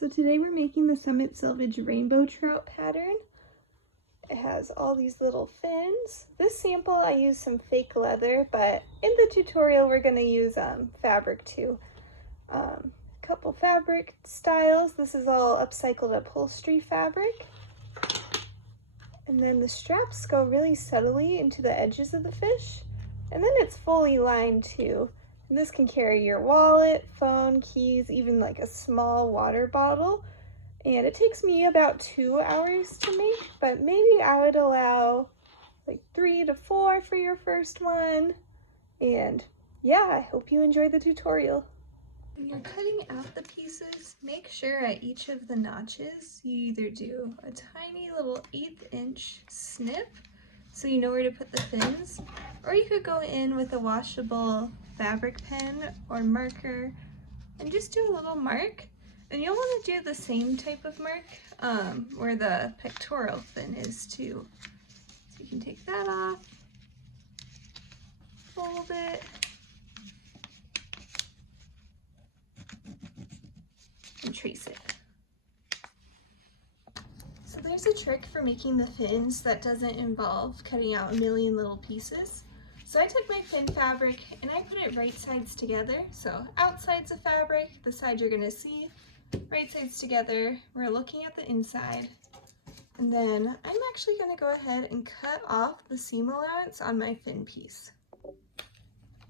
So today we're making the Summit Selvage rainbow trout pattern. It has all these little fins. This sample I used some fake leather, but in the tutorial we're going to use fabric too. A couple fabric styles. This is all upcycled upholstery fabric. And then the straps go really subtly into the edges of the fish. And then it's fully lined too. And this can carry your wallet, phone, keys, even like a small water bottle. And it takes me about 2 hours to make, but maybe I would allow like 3 to 4 for your first one. And yeah, I hope you enjoy the tutorial. When you're cutting out the pieces, make sure at each of the notches you either do a tiny little 1/8 inch snip so you know where to put the fins, or you could go in with a washable fabric pen or marker and just do a little mark. And you'll want to do the same type of mark where the pectoral fin is too. So you can take that off, fold it, and trace it. So there's a trick for making the fins that doesn't involve cutting out a million little pieces. So I took my fin fabric and I put it right sides together. So outsides of fabric, the side you're gonna see, right sides together, we're looking at the inside. And then I'm actually gonna go ahead and cut off the seam allowance on my fin piece.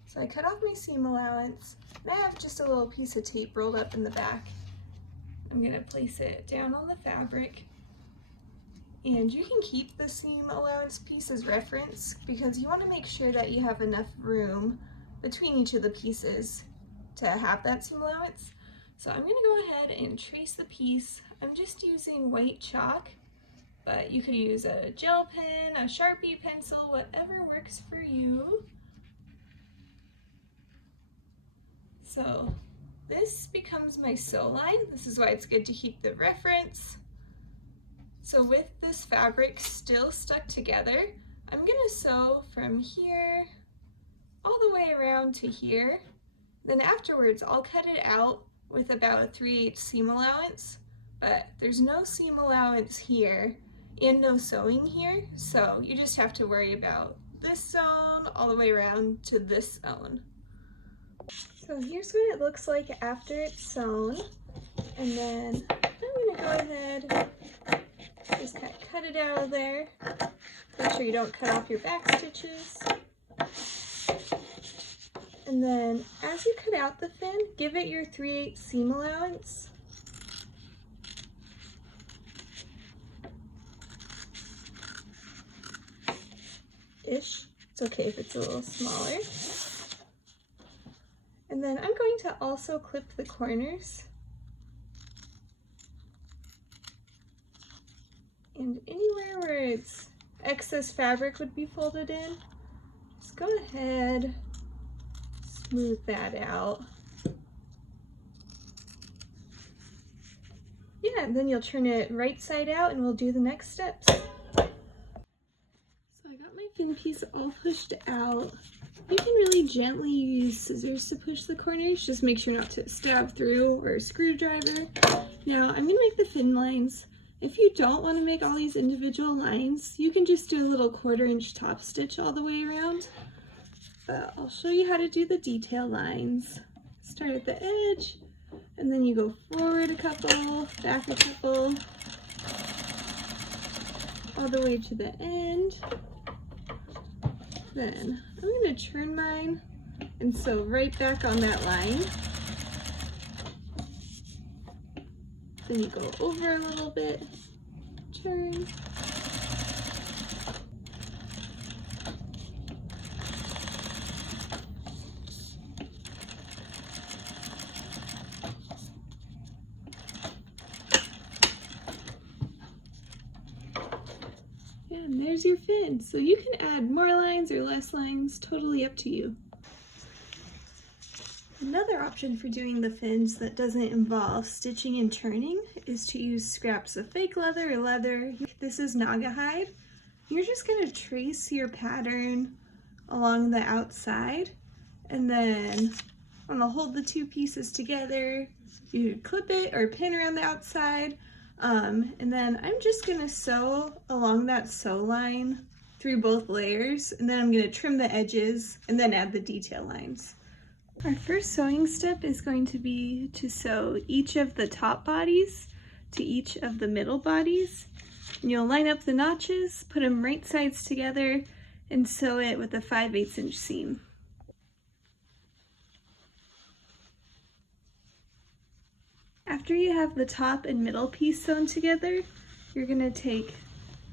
So I cut off my seam allowance and I have just a little piece of tape rolled up in the back. I'm gonna place it down on the fabric. And you can keep the seam allowance piece as reference because you want to make sure that you have enough room between each of the pieces to have that seam allowance. So I'm going to go ahead and trace the piece. I'm just using white chalk, but you could use a gel pen, a Sharpie pencil, whatever works for you. So this becomes my sew line. This is why it's good to keep the reference. So with this fabric still stuck together, I'm gonna sew from here all the way around to here. Then afterwards, I'll cut it out with about a 3/8 seam allowance, but there's no seam allowance here and no sewing here. So you just have to worry about this zone all the way around to this zone. So here's what it looks like after it's sewn. And then I'm gonna go ahead just kind of cut it out of there. Make sure you don't cut off your back stitches. And then as you cut out the fin, give it your 3/8 seam allowance. Ish. It's okay if it's a little smaller. And then I'm going to also clip the corners. And anywhere where it's excess fabric would be folded in, just go ahead, smooth that out. Yeah, and then you'll turn it right side out and we'll do the next steps. So I got my fin piece all pushed out. You can really gently use scissors to push the corners, just make sure not to stab through, or a screwdriver. Now I'm gonna make the fin lines. If you don't want to make all these individual lines, you can just do a little 1/4 inch top stitch all the way around. But I'll show you how to do the detail lines. Start at the edge, and then you go forward a couple, back a couple, all the way to the end. Then I'm going to turn mine and sew right back on that line. Then you go over a little bit, turn. And there's your fin. So you can add more lines or less lines, totally up to you. Another option for doing the fins that doesn't involve stitching and turning is to use scraps of fake leather or leather. This is Naga hide. You're just going to trace your pattern along the outside, and then I'm going to hold the two pieces together You could clip it or pin around the outside. And then I'm just gonna sew along that sew line through both layers, and then I'm gonna trim the edges and then add the detail lines. Our first sewing step is going to be to sew each of the top bodies to each of the middle bodies. And you'll line up the notches, put them right sides together, and sew it with a 5/8 inch seam. After you have the top and middle piece sewn together, you're going to take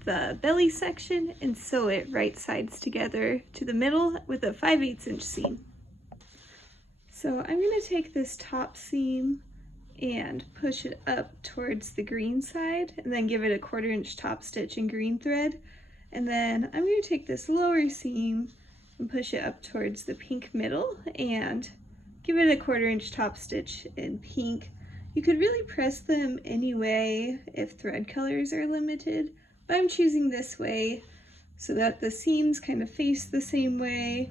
the belly section and sew it right sides together to the middle with a 5/8 inch seam. So I'm going to take this top seam and push it up towards the green side and then give it a 1/4 inch top stitch in green thread. And then I'm going to take this lower seam and push it up towards the pink middle and give it a 1/4 inch top stitch in pink. You could really press them any way if thread colors are limited, but I'm choosing this way so that the seams kind of face the same way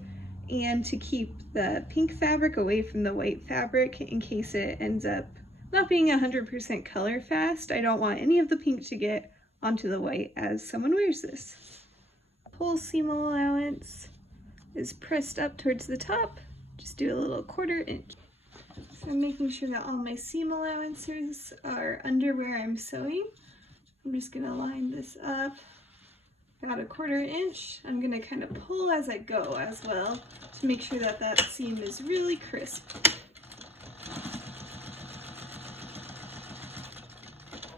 and to keep the pink fabric away from the white fabric in case it ends up not being 100% color fast. I don't want any of the pink to get onto the white as someone wears this. Whole seam allowance is pressed up towards the top. Just do a little 1/4 inch. So I'm making sure that all my seam allowances are under where I'm sewing. I'm just gonna line this up about a 1/4 inch. I'm gonna kind of pull as I go as well to make sure that that seam is really crisp.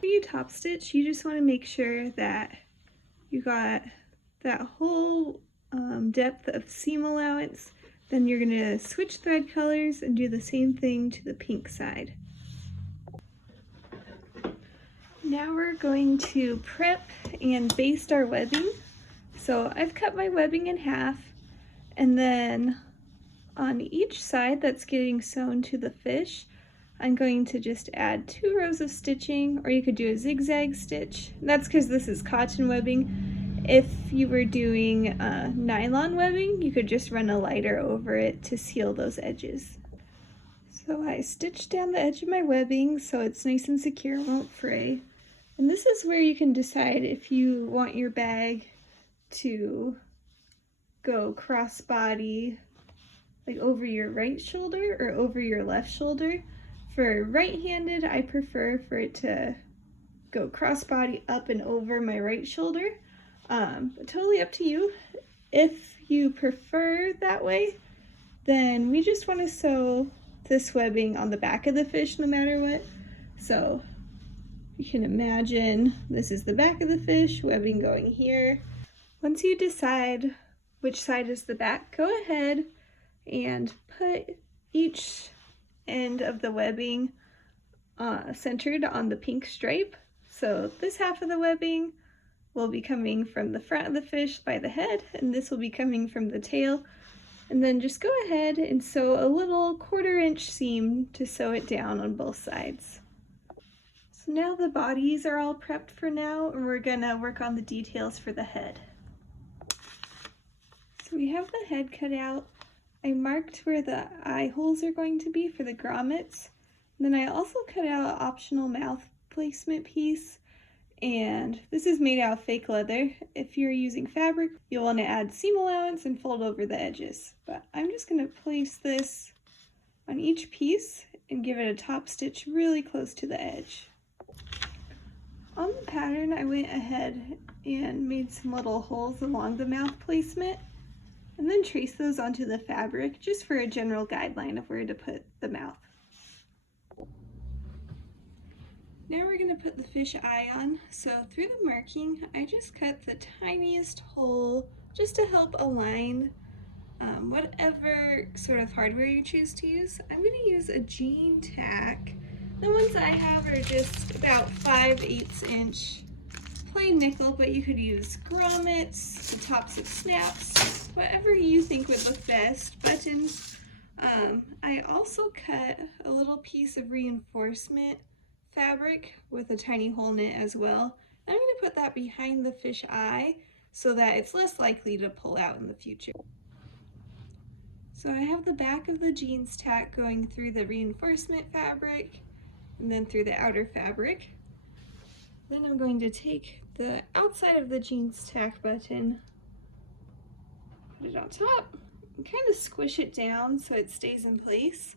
For you top stitch, you just want to make sure that you got that whole depth of seam allowance. Then you're going to switch thread colors and do the same thing to the pink side. Now we're going to prep and baste our webbing. So I've cut my webbing in half, and then on each side that's getting sewn to the fish, I'm going to just add 2 rows of stitching, or you could do a zigzag stitch. That's because this is cotton webbing. If you were doing nylon webbing, you could just run a lighter over it to seal those edges. So I stitched down the edge of my webbing so it's nice and secure, won't fray. And this is where you can decide if you want your bag to go crossbody, like over your right shoulder or over your left shoulder. For right-handed, I prefer for it to go crossbody up and over my right shoulder. But totally up to you. If you prefer that way, then we just want to sew this webbing on the back of the fish no matter what. So you can imagine this is the back of the fish, webbing going here. Once you decide which side is the back, go ahead and put each end of the webbing centered on the pink stripe. So this half of the webbing will be coming from the front of the fish by the head, and this will be coming from the tail. And then just go ahead and sew a little 1/4 inch seam to sew it down on both sides. So now the bodies are all prepped for now, and we're gonna work on the details for the head. So we have the head cut out. I marked where the eye holes are going to be for the grommets. And then I also cut out an optional mouth placement piece. And this is made out of fake leather. If you're using fabric, you'll want to add seam allowance and fold over the edges. But I'm just going to place this on each piece and give it a top stitch really close to the edge. On the pattern, I went ahead and made some little holes along the mouth placement and then trace those onto the fabric just for a general guideline of where to put the mouth. Now we're going to put the fish eye on. So through the marking, I just cut the tiniest hole just to help align whatever sort of hardware you choose to use. I'm going to use a jean tack. The ones I have are just about 5/8 inch plain nickel, but you could use grommets, the tops of snaps, whatever you think would look best, buttons. I also cut a little piece of reinforcement fabric with a tiny hole in it as well. I'm going to put that behind the fish eye so that it's less likely to pull out in the future. So I have the back of the jeans tack going through the reinforcement fabric, and then through the outer fabric. Then I'm going to take the outside of the jeans tack button, put it on top, and kind of squish it down so it stays in place.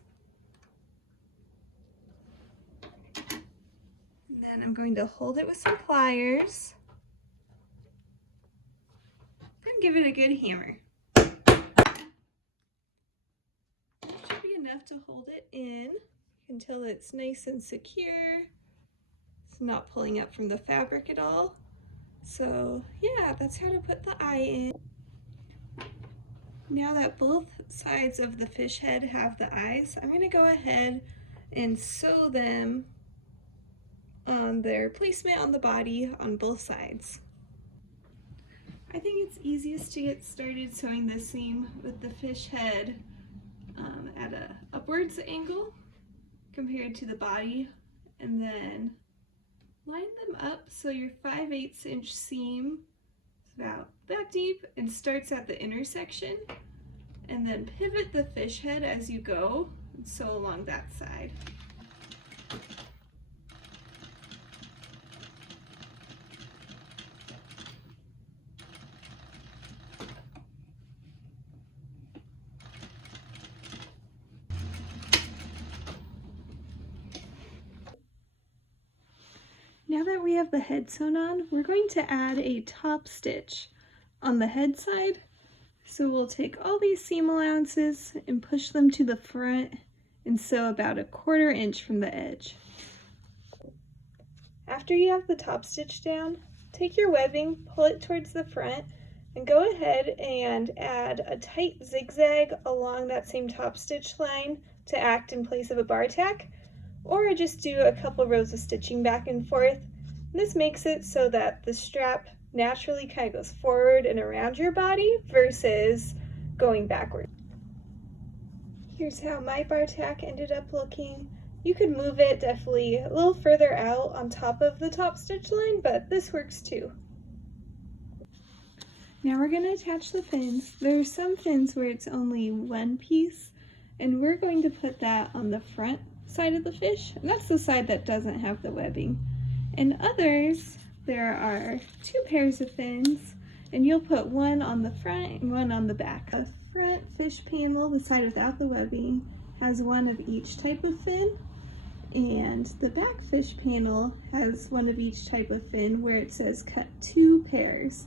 And then I'm going to hold it with some pliers and give it a good hammer. Should be enough to hold it in until it's nice and secure. It's not pulling up from the fabric at all. So yeah, that's how to put the eye in. Now that both sides of the fish head have the eyes, I'm going to go ahead and sew them on their placement on the body on both sides. I think it's easiest to get started sewing the seam with the fish head at a upwards angle compared to the body, and then line them up so your 5/8 inch seam is about that deep and starts at the intersection, and then pivot the fish head as you go and sew along that side. Now that we have the head sewn on, we're going to add a top stitch on the head side. So we'll take all these seam allowances and push them to the front and sew about 1/4 inch from the edge. After you have the top stitch down, take your webbing, pull it towards the front, and go ahead and add a tight zigzag along that same top stitch line to act in place of a bar tack, or just do a couple rows of stitching back and forth. This makes it so that the strap naturally kind of goes forward and around your body versus going backward. Here's how my bar tack ended up looking. You could move it definitely a little further out on top of the top stitch line, but this works too. Now we're going to attach the fins. There are some fins where it's only one piece, and we're going to put that on the front side of the fish, and that's the side that doesn't have the webbing. In others, there are 2 pairs of fins, and you'll put one on the front and one on the back. The front fish panel, the side without the webbing, has one of each type of fin, and the back fish panel has one of each type of fin where it says cut 2 pairs.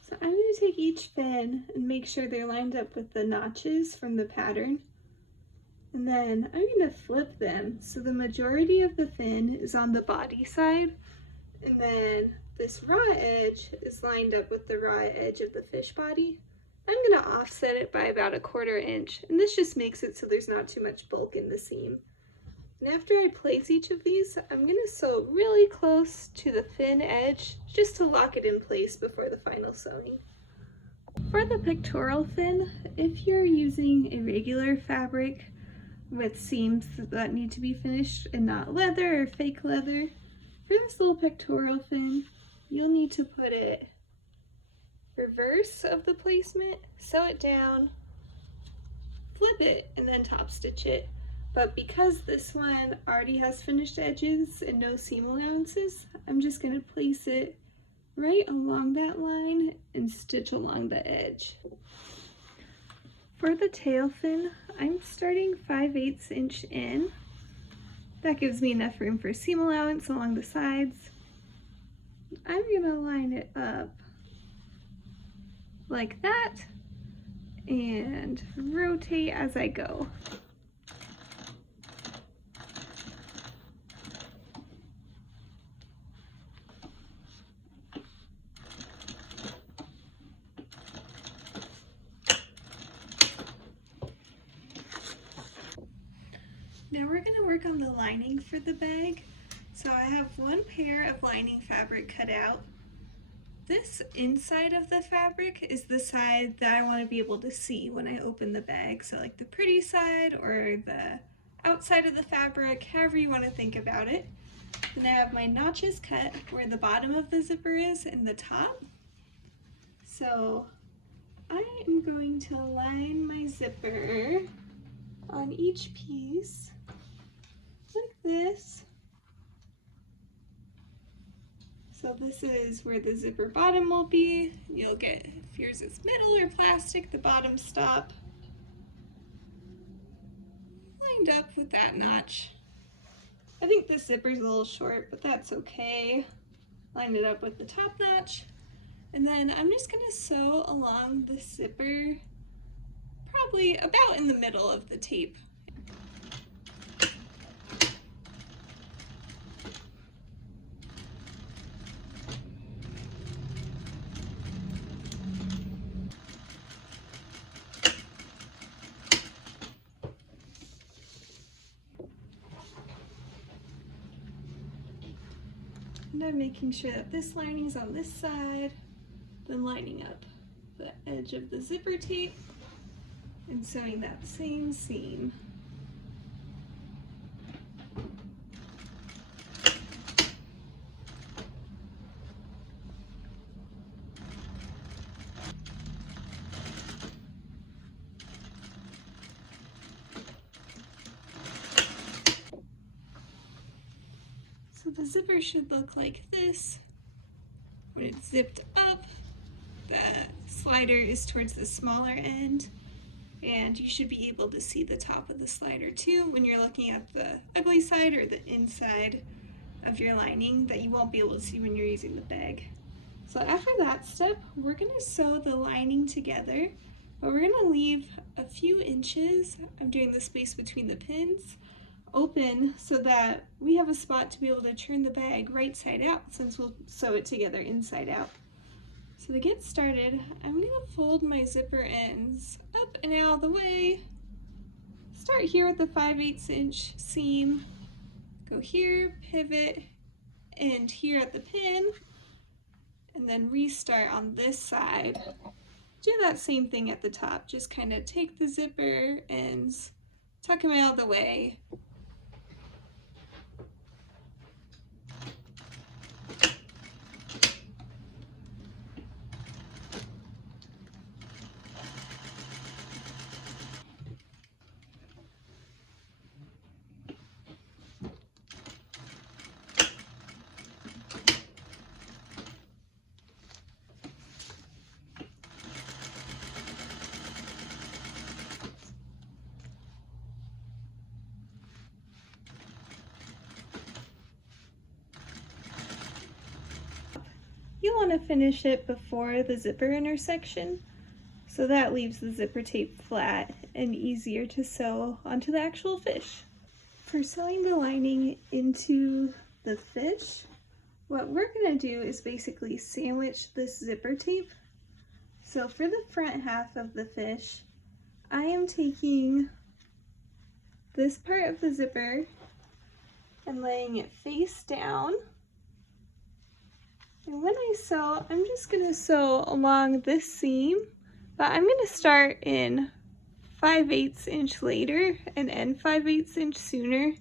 So I'm going to take each fin and make sure they're lined up with the notches from the pattern. And then I'm going to flip them so the majority of the fin is on the body side, and then this raw edge is lined up with the raw edge of the fish body. I'm going to offset it by about 1/4 inch, and this just makes it so there's not too much bulk in the seam. And after I place each of these, I'm going to sew really close to the fin edge just to lock it in place before the final sewing. For the pectoral fin, if you're using a regular fabric with seams that need to be finished and not leather or fake leather, for this little pectoral fin, you'll need to put it reverse of the placement, sew it down, flip it, and then top stitch it. But because this one already has finished edges and no seam allowances, I'm just going to place it right along that line and stitch along the edge. For the tail fin, I'm starting 5/8 inch in. That gives me enough room for seam allowance along the sides. I'm going to line it up like that and rotate as I go. Now we're going to work on the lining for the bag. So I have 1 pair of lining fabric cut out. This inside of the fabric is the side that I want to be able to see when I open the bag. So like the pretty side or the outside of the fabric, however you want to think about it. Then I have my notches cut where the bottom of the zipper is and the top. So I am going to line my zipper on each piece like this. So this is where the zipper bottom will be. You'll get, if yours is metal or plastic, the bottom stop lined up with that notch. I think this zipper's a little short, but that's okay. Line it up with the top notch. And then I'm just gonna sew along the zipper, probably about in the middle of the tape. And I'm making sure that this lining's on this side, then lining up the edge of the zipper tape and sewing that same seam. So the zipper should look like this. When it's zipped up, the slider is towards the smaller end, and you should be able to see the top of the slider too when you're looking at the ugly side or the inside of your lining that you won't be able to see when you're using the bag. So after that step, we're gonna sew the lining together, but we're gonna leave a few inches, I'm doing the space between the pins, open so that we have a spot to be able to turn the bag right side out since we'll sew it together inside out. So to get started, I'm gonna fold my zipper ends up and out of the way. Start here with the 5/8 inch seam, go here, pivot, and here at the pin, and then restart on this side. Do that same thing at the top, just kind of take the zipper ends, tuck them out of the way, you want to finish it before the zipper intersection, so that leaves the zipper tape flat and easier to sew onto the actual fish. For sewing the lining into the fish, what we're going to do is basically sandwich this zipper tape. So for the front half of the fish, I am taking this part of the zipper and laying it face down. And when I sew, I'm just going to sew along this seam, but I'm going to start in 5/8 inch later and end 5/8 inch sooner.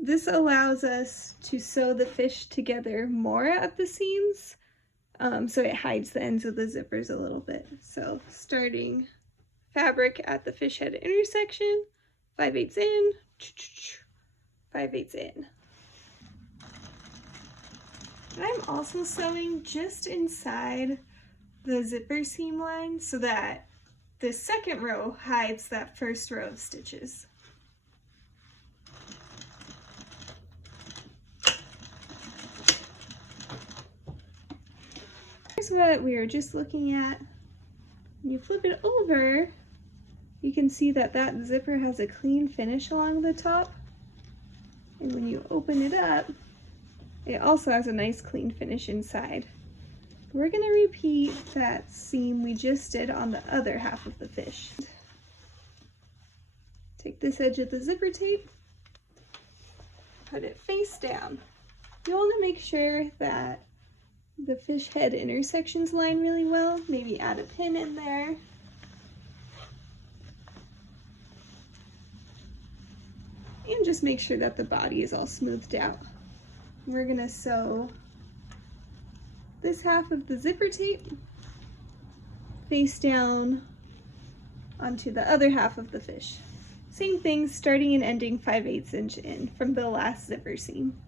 This allows us to sew the fish together more at the seams, so it hides the ends of the zippers a little bit. So starting fabric at the fish head intersection, 5/8 in, 5/8 in. I'm also sewing just inside the zipper seam line so that the second row hides that first row of stitches. Here's what we were just looking at. When you flip it over, you can see that that zipper has a clean finish along the top. And when you open it up, it also has a nice clean finish inside. We're going to repeat that seam we just did on the other half of the fish. Take this edge of the zipper tape, put it face down. You want to make sure that the fish head intersections line really well. Maybe add a pin in there. And just make sure that the body is all smoothed out. We're going to sew this half of the zipper tape face down onto the other half of the fish. Same thing, starting and ending 5/8 inch in from the last zipper seam.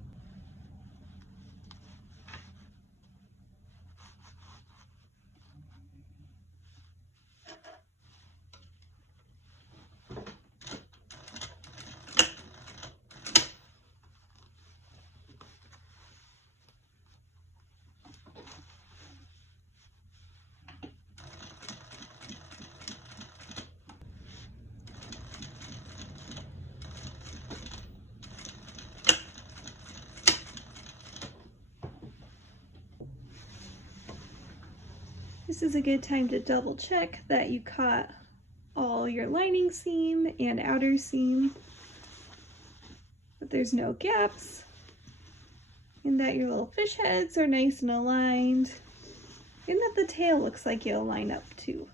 This is a good time to double check that you caught all your lining seam and outer seam, that there's no gaps, and that your little fish heads are nice and aligned, and that the tail looks like it'll line up too.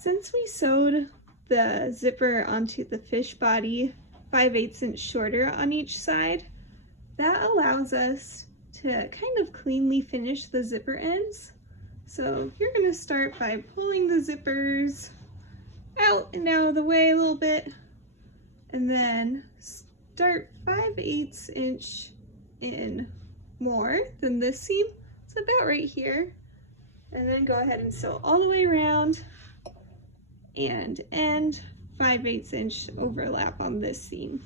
Since we sewed the zipper onto the fish body 5/8 inch shorter on each side, that allows us to kind of cleanly finish the zipper ends. So you're going to start by pulling the zippers out and out of the way a little bit, and then start 5/8 inch in more than this seam. It's about right here. And then go ahead and sew all the way around and end 5/8 inch overlap on this seam.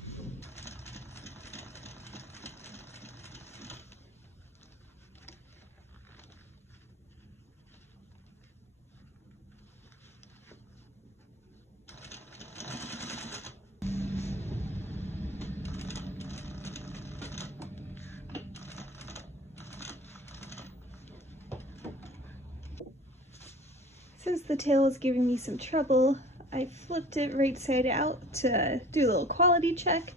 Since the tail is giving me some trouble, I flipped it right side out to do a little quality check.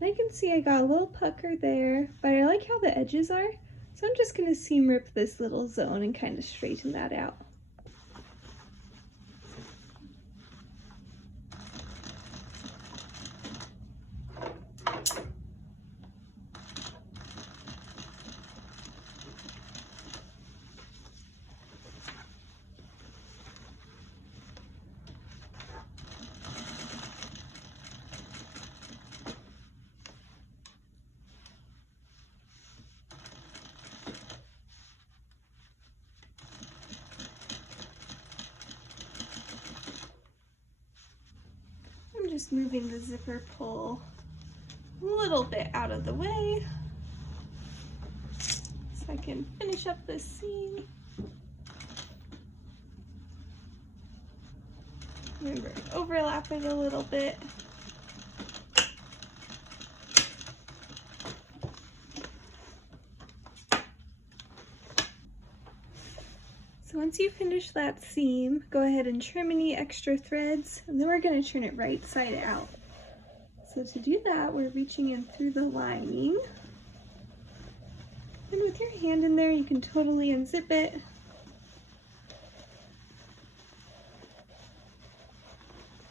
And I can see I got a little pucker there, but I like how the edges are. So I'm just gonna seam rip this little zone and kind of straighten that out. I'm just moving the zipper pull a little bit out of the way so I can finish up this seam. Remember, overlap it a little bit. So once you finish that seam, go ahead and trim any extra threads, and then we're going to turn it right side out. So to do that, we're reaching in through the lining. And with your hand in there, you can totally unzip it.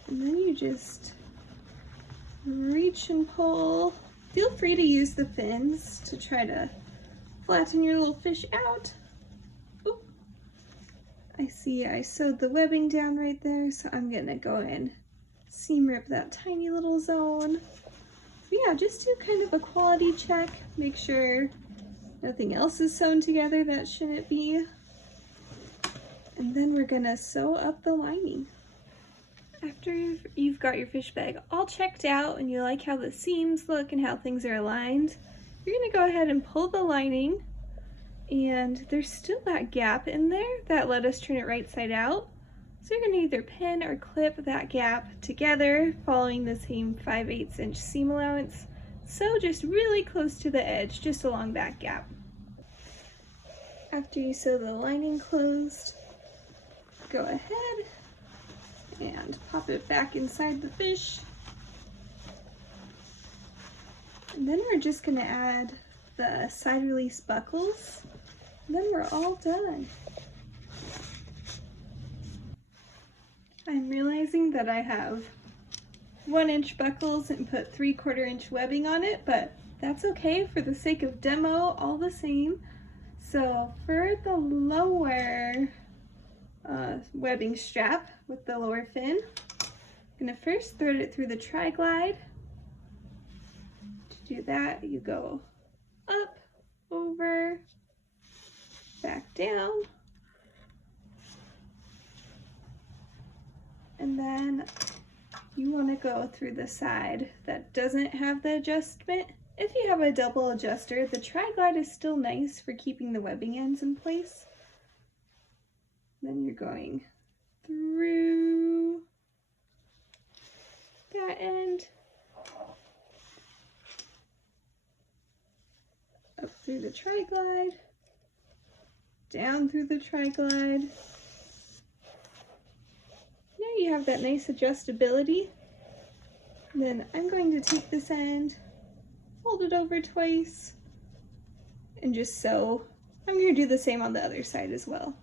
And then you just reach and pull. Feel free to use the fins to try to flatten your little fish out. Oop. I see I sewed the webbing down right there, so I'm gonna go in, seam rip that tiny little zone. So yeah, just do kind of a quality check, make sure nothing else is sewn together that shouldn't be. And then we're gonna sew up the lining. After you've got your fish bag all checked out and you like how the seams look and how things are aligned, you're gonna go ahead and pull the lining, and there's still that gap in there that let us turn it right side out. So you're gonna either pin or clip that gap together following the same 5/8 inch seam allowance. So just really close to the edge, just along that gap. After you sew the lining closed, go ahead and pop it back inside the fish. And then we're just gonna add the side release buckles. And then we're all done. I'm realizing that I have 1-inch buckles and put 3/4 inch webbing on it, but that's okay for the sake of demo all the same. So for the lower webbing strap with the lower fin. I'm gonna first thread it through the tri-glide. To do that, you go up, over, back down, and then you want to go through the side that doesn't have the adjustment. If you have a double adjuster, the tri-glide is still nice for keeping the webbing ends in place. Then you're going through that end, up through the tri-glide, down through the tri-glide. Now you have that nice adjustability. Then I'm going to take this end, fold it over twice, and just sew. I'm going to do the same on the other side as well.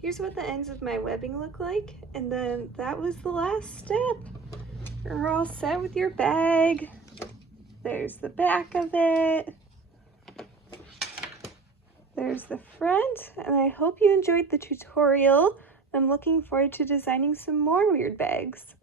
Here's what the ends of my webbing look like, and then that was the last step. You're all set with your bag. There's the back of it. There's the front, and I hope you enjoyed the tutorial. I'm looking forward to designing some more weird bags.